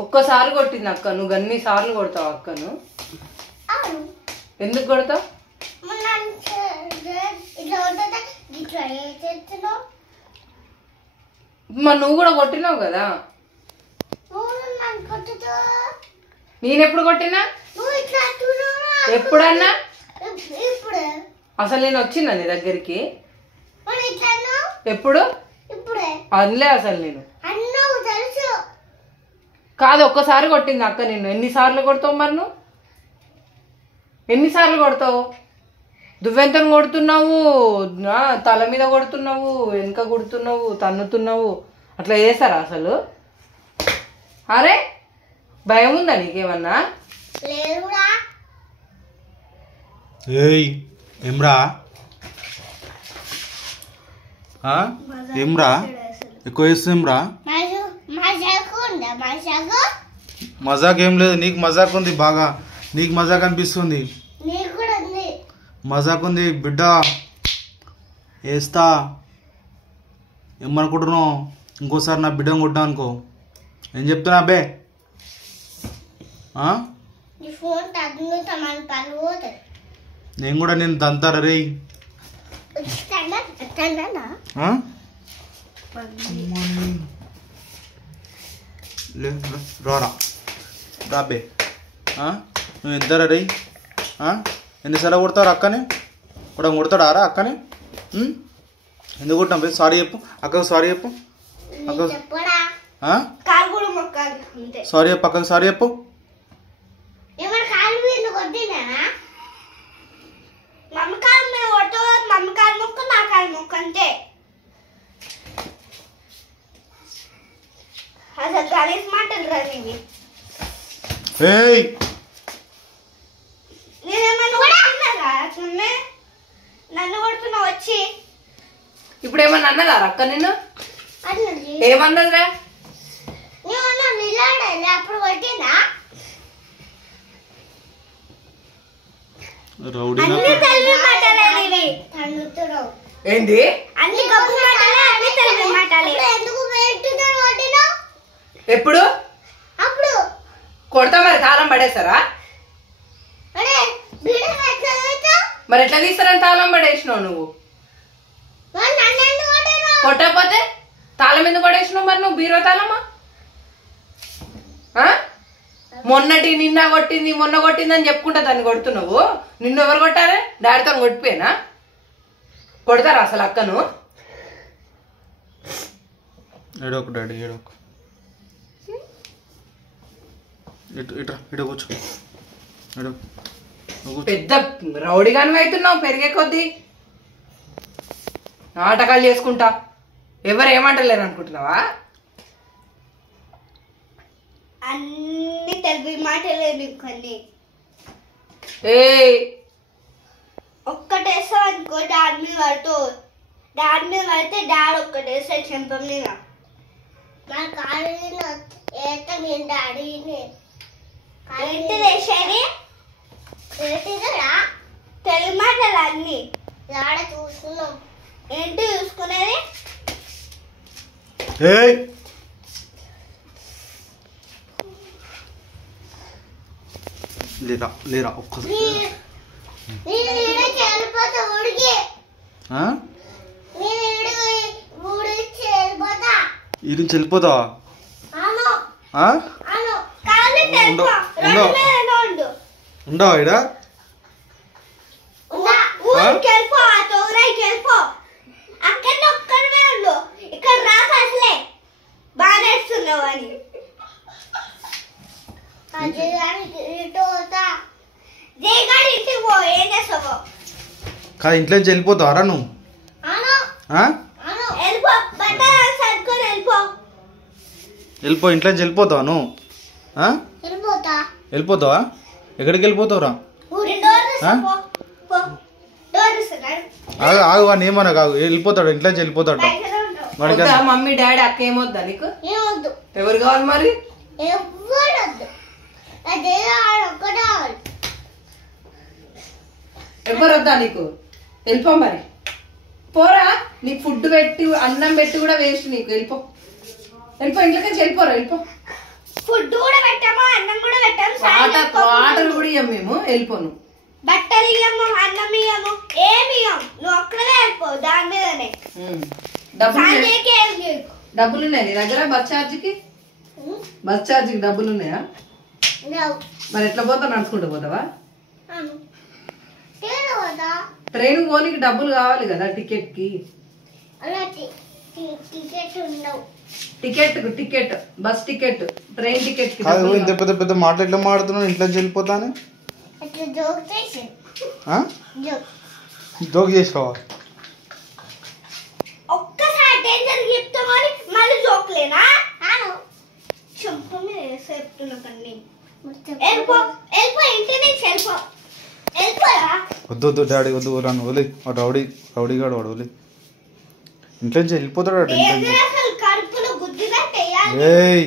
ఒక్కసారి కొట్టింది అక్క. నువ్వు అన్ని సార్లు కొడతావు అక్కను. ఎందుకు కొడతావు? మరి నువ్వు కూడా కొట్టినావు కదా. నేనెప్పుడు కొట్టినా? ఎప్పుడన్నా? అసలు నేను వచ్చినా నీ దగ్గరికి ఎప్పుడు? అందులే అసలు నేను కాదు. ఒక్కసారి కొట్టింది అక్క నిన్ను. ఎన్నిసార్లు కొడతావు మరి నువ్వు? ఎన్నిసార్లు కొడతావు? దువ్వెంతను కొడుతున్నావు, తల మీద కొడుతున్నావు, వెనుక కొడుతున్నావు, తన్నుతున్నావు. అట్లా చేస్తారా అసలు? అరే భయం ఉందా నీకేమన్నా? ఏమ్రా ఏమ్రా ఎక్కువ చేస్తుందిరా? మజాక్ ఏం లేదు. నీకు మజాక్ ఉంది బాగా. నీకు మజాక్ అనిపిస్తుంది. మజాక్ ఉంది బిడ్డ. వేస్తా. ఏమనుకుంటున్నావు? ఇంకోసారి నా బిడ్డను కొట్టా అనుకో. ఏం చెప్తున్నా అబ్బే? నేను కూడా నేను తంతారా రే. రారా రాబే. నువ్వు ఎంతరా రే? ఎన్నిసార్లు కొడతావు అక్కని? కూడా కొడతాడా రా అక్కని? ఎందుకు కొట్టాం? సారీ చెప్పు అక్కకు. సారీ చెప్పు అక్క. సారీ చెప్పు అక్కకు. సారీ చెప్పు. ఇప్పుడు ఏమన్నా అన్నదా అక్క నిన్ను? ఏమన్నదిరా? ఏంది? ఎప్పుడు కొడతా? మరి తాళం పడేస్తారా? మరి ఎట్లా తీస్తారని తాళం పడేసినావు నువ్వు? కొట్టకపోతే తాళం ఎందుకు పడేసినావు మరి నువ్వు? బీరో తాళమా? నిన్న కొట్టింది మొన్న కొట్టింది అని చెప్పుకుంటా దాన్ని కొడుతున్నావు. నిన్ను ఎవరు కొట్టారే? డాడీతో కొట్టిపోయినా? కొడతారా అసలు అక్కను? ఏడోకు డాడీ ఏడోకు. కూర్చో. పెద్ద రౌడీగాని అవుతున్నావు పెరిగే కొద్దీ. నాటకాలు చేసుకుంటా. ఎవరు ఏమంటలేరు అనుకుంటున్నావా? అన్ని తెలివి మాటలే నీకు. అన్ని ఒక్కటేసా అనుకో డాడీ మీద పడుతావు. డాడీ మీద పడితే డాడీ ఒక్కటేసా చెంపం మీద. ఏంటి వేసేది? తెలుగు మాటలు అన్ని చూసుకున్నాం. ఏంటి చూసుకునేది? లేరా లేరా ఒక్కసారి. ఈ నుంచి వెళ్ళిపోతావా? ఉండవా ఇడా? ఇక్కడ రాక అసలే బాగా నేర్చున్నావు అని. కాదు ఇంట్లో నుంచి వెళ్ళిపోతావరా నువ్వు? వెళ్ళిపో. ఇంట్లో నుంచి వెళ్ళిపోతావా నువ్వు? వెళ్ళిపోతావా? ఎక్కడికి వెళ్ళిపోతావురా? ఆగు వాడిని ఏమన్నా కాదు. వెళ్ళిపోతాడు. ఇంట్లో నుంచి వెళ్ళిపోతాడు. మమ్మీ డాడీ అక్క ఏమొద్దా నీకు? ఎవరు కావాలి మరి? ఎవరు వద్దా నీకు? వెళ్ళిపో మరి. పోరా. నీకు ఫుడ్ పెట్టి అన్నం పెట్టి కూడా వేస్ట్ నీకు. వెళ్ళిపో వెళ్ళిపో. ఇంట్లోకి వెళ్ళిపోరా. వెళ్ళిపో. ఫుడ్ కూడా పెట్టాము, అన్నం కూడా పెట్టాము, వాటర్ కూడా ఇయ్యం మేము, వెళ్ళిపోను. బట్టలు ఇయ్యము, అన్నం ఇయ్యము, ఏమి ఇయ్యం. నువ్వు ఒక్కడే వెళ్ళిపో దాని మీదనే. డబ్బులు ఉన్నాయి నీ దగ్గర? బస్ ఛార్జ్కి డబ్బులు ఉన్నాయా? మరి ఎట్లా పోతావు? నడుచుకుంటూ పోతావా? ట్రైన్ పోనీకి డబ్బులు కావాలి కదా, టికెట్ కి. Ticket bus ticket, train ticket కి. ఇంత పెద్ద పెద్ద మాటలు ఎట్లా మాడుతున్నావు? ఇంట్లో వెళ్ళిపోతాను జోక్ చేసావా? ఒక్కసారి డేంజర్ చెప్తామని మళ్ళీ జోక్లేనా? చెంప మీద చెప్తున్నా కండి. వెళ్ళిపో ఇంటి నుంచి వెళ్ళిపో. వద్దు డాడీ వద్దు, రాను వదిలే. రౌడీగాడు వాడు వదిలే. ఇంట్లో నుంచి వెళ్ళిపోతాడు. కడుపులో గుద్దినట్టు ఏయ్